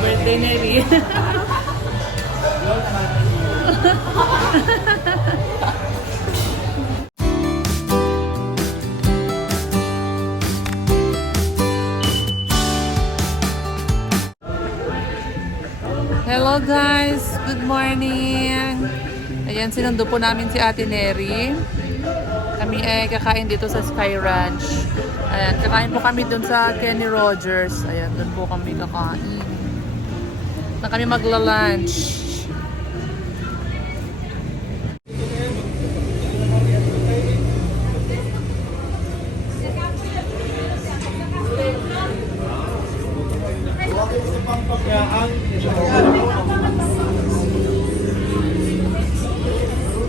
birthday, Neri. Hello guys, good morning. Ayan, sinundo po namin si Ate Neri. Kami ay kakain dito sa Sky Ranch. Ayan, kakain po kami dun sa Kenny Rogers. Ayan, dun po kami kakain. Na kami magla-lunch.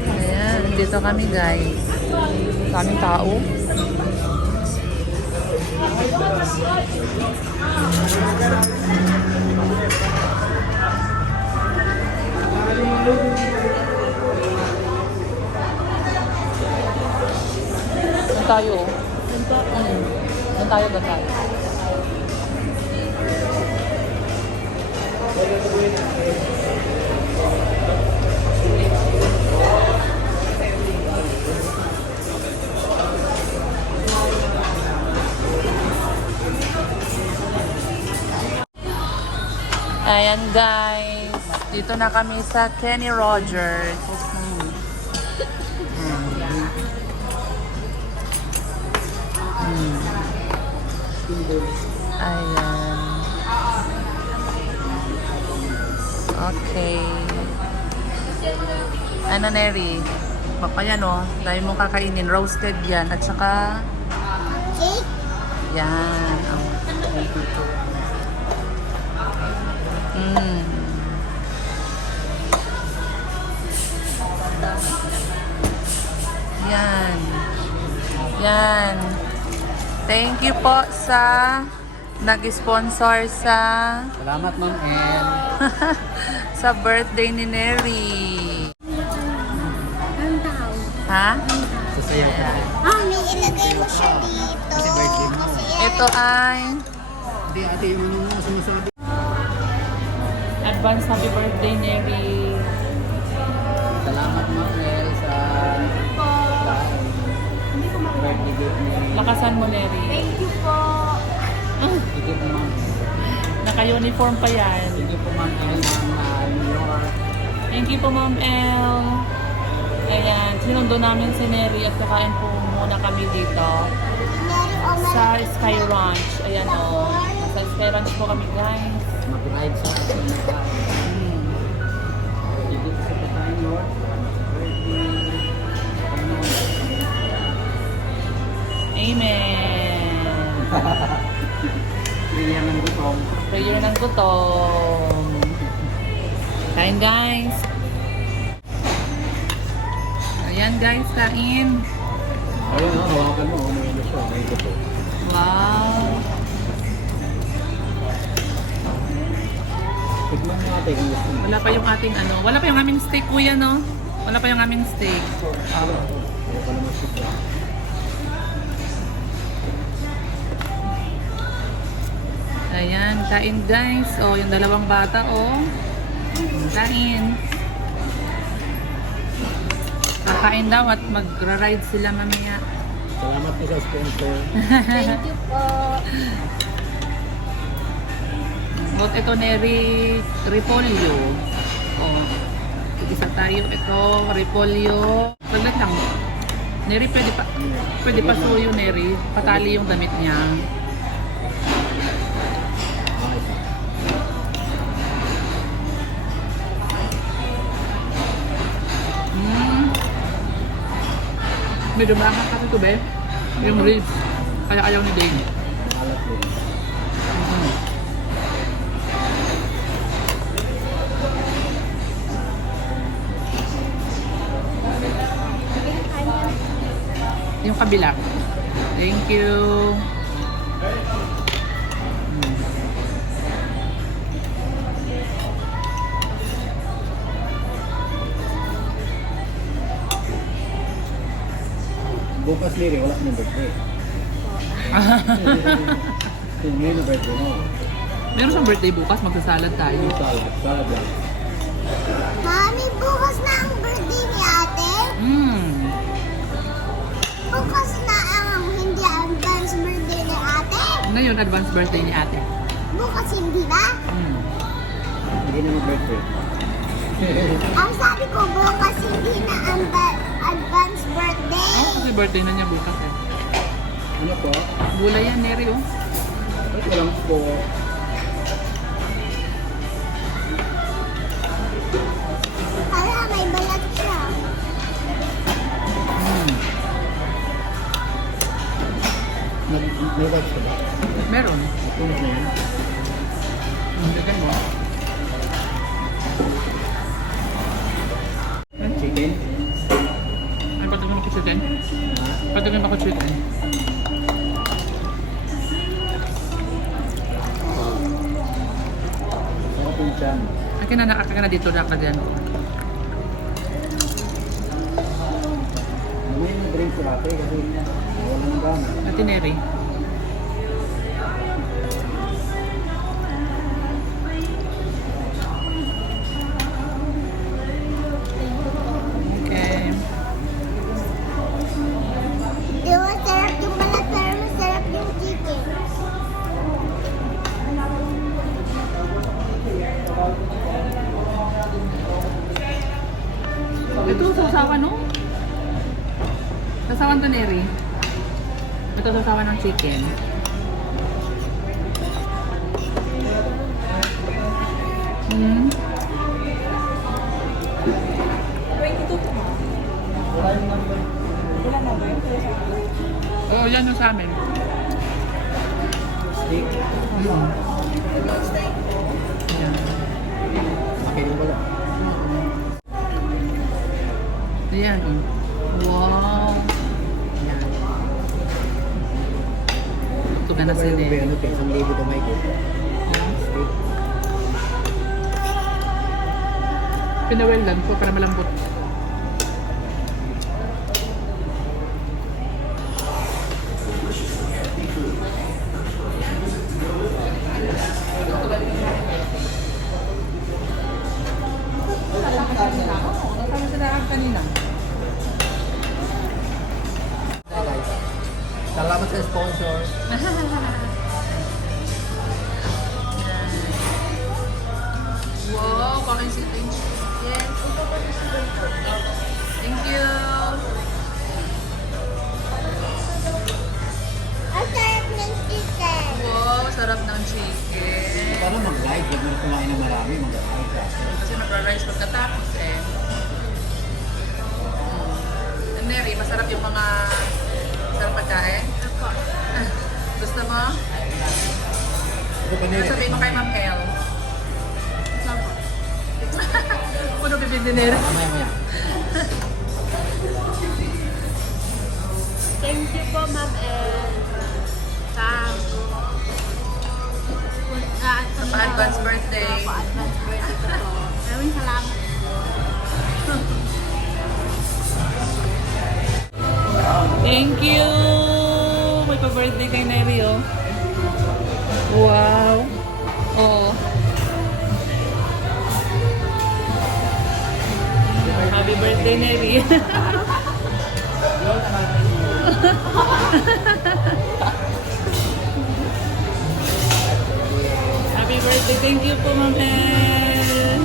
Ayan, dito kami guys. Kaming tao. Doon tayo. Doon tayo, doon tayo. Ayan guys, dito na kami sa Kenny Rogers. Ayan. Okay. Ano Neri? Yan o, dahil mong kakainin. Roasted yan. At saka Cake? yan. Oh. Yan. Yan. Thank you po sa nag-sponsor sa Salamat, Ma'am El. sa birthday ni Neri. Ang tao. Ha? Sasaya ka. May ilagay mo siya dito. Kasi birthday mo. Ito ay Hindi, ate, yung ano mo sinasabi. advance happy birthday Neri. Salamat, Ma'am El, sa birthday gift ni Lakasan mo Neri. Thank you po. Sige po, Ma'am. Naka-uniform pa yan. Sige po, Ma'am El, ng New York. Thank you po Ma'am El. Ayan, sinundo namin si Neri at kakain po muna kami dito sa Sky Ranch. Ayan o. Sa Sky Ranch po kami guys. Mag-ride sa atin na tayo. Sige po sa tayo. Birthday. Amen. Prayer ng gutom. Prayer ng gutom. Kain guys. Ayan guys, kain. Ayun, hawakan mo. May ilo siya. May gutom. Wow. Tignan mo natin kung gusto mo. Wala pa yung ating ano. Wala pa yung aming steak kuya no? Wala pa yung aming steak. Wala pa naman siya. Ayan, kain guys. Oh, yung dalawang bata oh. Kain. Kakain daw at magra-ride sila mamaya. Salamat po sa sponsor. Thank you po. But ito Neri Repolyo. Oh. Isa tayo ito Repolyo. Saglit lang. Neri pwede pa suyo Neri. Patali yung damit niya. May dumakan kasi ito be. Yung ribs. Kaya ayaw ni Dane. Malat din. Yung kabila. Thank you. Bukas liri, wala ng birthday. Ngayon na birthday mo. Meron siyang birthday bukas, magsasalad tayo. Salad. Salad lang. Mami, bukas na ang birthday ni ate. Bukas na ang hindi advance birthday ni ate. Ano yun, advance birthday ni ate? Bukas hindi ba? Hindi na mag-birthday. Ang sabi ko, bukas hindi na ang advance birthday. Oh, kasi birthday na niya bukas eh. Ano po? Gulay yan, Neri oh. Ito lang po. Hala, may balat siya. May white ba? Meron. Ito na yan. Lagyan mo. Chicken? Ay, patagal ako chicken. Patagal ako chicken. Ano po yung chan? Akin na nakaka na dito nakagyan. May drink ko ate kasi wala nang gana. Ate Neri. Okay. Di ba sarap yung balat pero masarap yung chicken. Ito, sasawan no? Sasawan to Neri. Ito, sasawan ng chicken. Oo, yan yung sa amin. Steak? Yan. Akin yung wala. Ayan, oh. Wow. Ayan. Ito ka na Ano sila. yung ano, 1,000 kamay ko. Steak. Pinawel lang ko para malambot. Kanina. Salamat sa sponsor. Wow, kain si Ting. Yes. Thank you. Ang sarap ng chicken. Wow, sarap ng chicken. Para mag-live, huwag mo na kumain ng marami, mag-live ka. Kasi magra-rice pagkatapos eh. And Mary, masarap yung mga sarap pagkain? Ako. Gusto mo? Ito pa nila. Sabihin mo kay Ma'am El. Puno bibig ni Neri. Maya. Thank you po, Ma'am El. Sa advance birthday. Advance birthday ko po. Maraming salamat. Thank you! May pa-birthday kay Neri, oh. Wow! Oo. Happy birthday, Neri. Happy birthday. Thank you po, Ma'am El.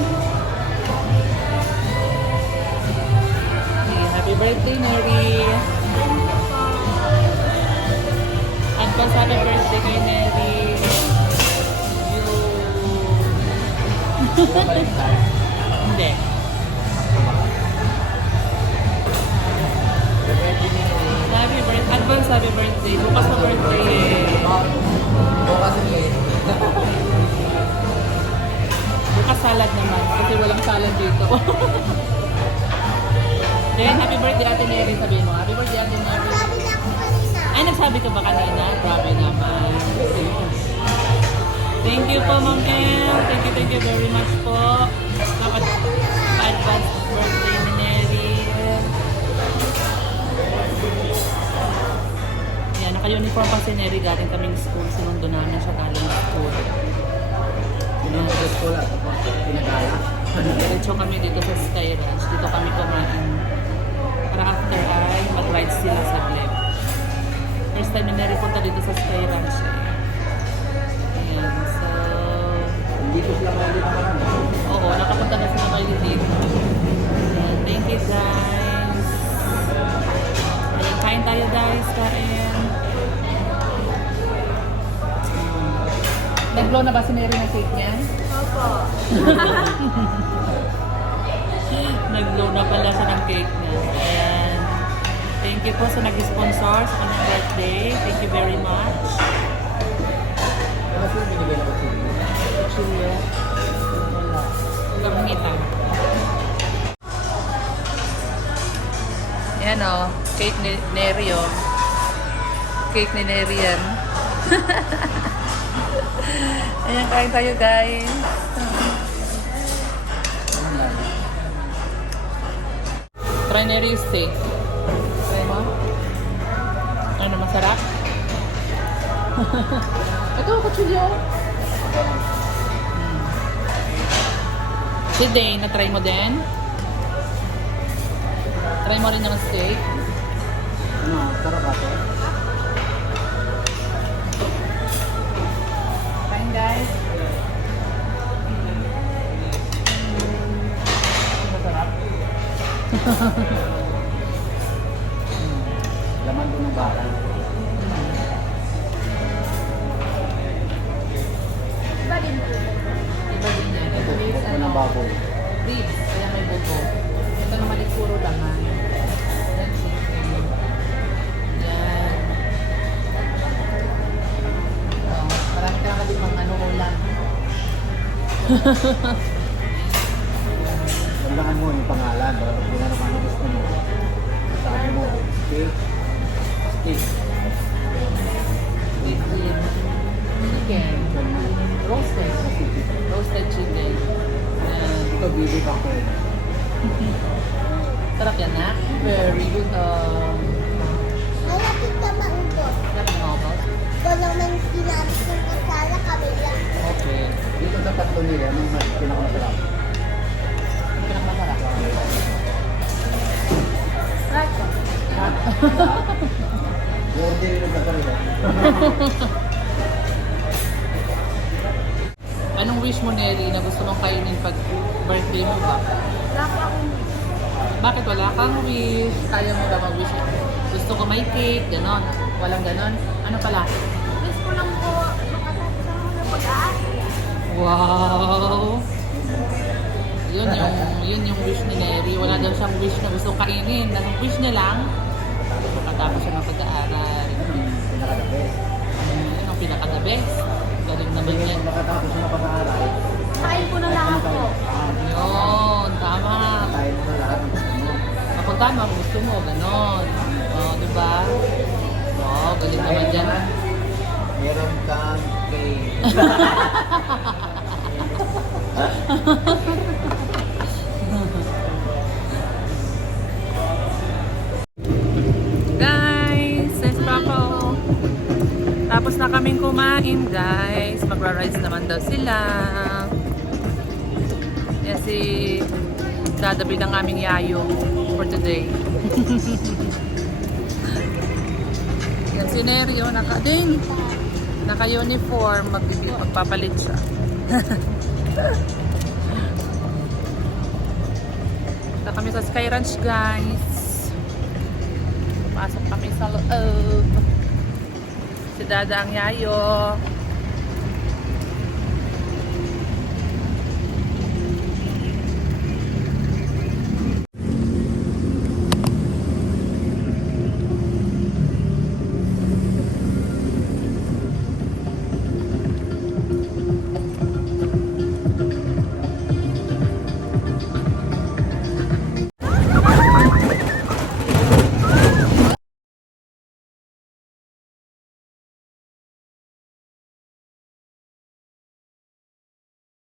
Okay, happy birthday, Neri. Advance happy birthday kay Neri. Hindi. Happy birthday. Advance happy birthday. Bukas na birthday eh. Bukas ulit. Bukas salad naman. Kasi walang salad dito. Then, happy birthday Ate Neri. Sabihin mo, happy birthday Ate Neri. Sabi na ako kanina. Ay, nagsabi ka ba kanina? Grabe naman. Thank you po, Ma'am El. Thank you very much po. Dapat advance birthday ni Neri. Yan, naka-uniform pa si Neri. Galing kaming school. Sinundo namin siya galing school. wala. Tapos pinagala. Diretso kami dito sa Sky Ranch. Dito kami kumain. Para after ay mag-rides sila sa Blake. First time na naripunta dito sa Sky Ranch. Ayan, so... Dito sila mga dito naman. Oo, nakapunta na sila kayo dito. Ayan, thank you guys. Ayan, kain tayo guys. Kain. Nag-blow na ba si Mary ng cake niya? Opo. Nag-blow na pala siya ng cake niya. Ayan. Thank you po sa nag-sponsor sa kanyang birthday. Thank you very much. Ano sila binigay na kasi? Chilio. Wala. Kamangitan. Ayan o. Cake ni Neri o. Cake ni Neri yan. Ayan, kain tayo guys. Try Neri yung steak. Try mo? Ano, masarap? Ito, kutsilyo. Si Dane, na-try mo din? Try mo rin yung steak. Ano, sarap ako. Kain guys. Masarap. Laman doon ng baka. Iba din po. Iba din yan. Ito is Huwag mo ng baboy. ribs. Kaya may bubo. Ito naman is puro laman. Yan, chicken. Yan. Oh, marami ka lang pang ano, ulam. Tandaan mo yung pangalan. Para pag ginano ka ng gusto mo. Sabi mo, steak. Steak. Beef ribs. Chicken. Roasted. Roasted chicken. Yan. Ito, bibig ako. Sarap yan na. Very good. Malapit ka maubos. Sarap ng obos. Ikaw naman sinabi kong kasala kami lang. Okay. Dito sa tatlo nila, anong mas pinakamasarap? Ang pinakamasarap. Right ko. Yung order yung nagkasarap. Anong wish mo, Nelly, na gusto mong kainin pag birthday mo ba? Wala pa akong Bakit wala kang wish? Kaya mo ba mag-wish? Gusto ko may cake, ganon. Walang ganon. Ano pala? wish ko lang po makatapos ako na pag-aaral. Wow! Yun yung wish ni Nelly. Wala daw siyang wish na gusto kainin. Ang wish niya lang, makatapos siya ng pag-aaral. Pinaka-the best. Yun ang pinaka-the best. Galing naman Sige, yan. kung nakatapos mo na pag-aaral, Kain ko na lahat po. Yun, tama. tayo mo na lahat ng gusto mo. Mapuntahan mo ang gusto mo, ganon. O, diba? Wow, galing naman dyan. Meron kang cake. Guys, nice papa. Tapos na kaming kumain, guys. Magra-rides naman daw sila. Yan si dadabi ng aming yayo for today. Yan si Nerio, naka-uniform, magpapalit siya. Punta kami sa Sky Ranch, guys. Pasok kami sa loob. Si Dada ang yayo.